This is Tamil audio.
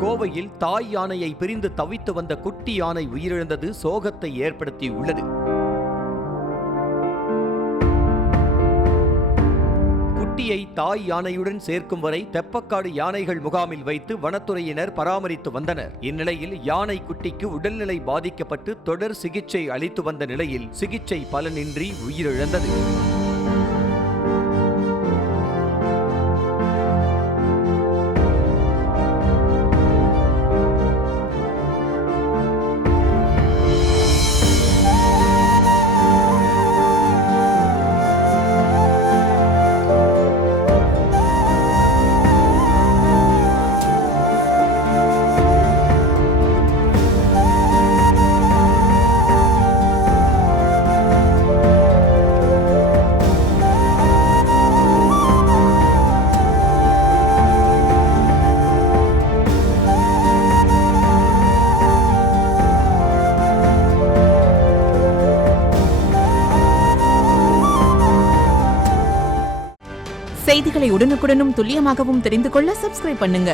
கோவையில் தாய் யானையை பிரிந்து தவித்து வந்த குட்டி யானை உயிரிழந்தது சோகத்தை ஏற்படுத்தியுள்ளது. குட்டியை தாய் யானையுடன் சேர்க்கும் வரை தெப்பக்காடு யானைகள் முகாமில் வைத்து வனத்துறையினர் பராமரித்து வந்தனர். இந்நிலையில் யானை குட்டிக்கு உடல்நிலை பாதிக்கப்பட்டு தொடர் சிகிச்சை அளித்து வந்த நிலையில் சிகிச்சை பலனின்றி உயிரிழந்தது. செய்திகளை உடனுக்குடனும் துல்லியமாகவும் தெரிந்து கொள்ள சப்ஸ்கிரைப் பண்ணுங்க.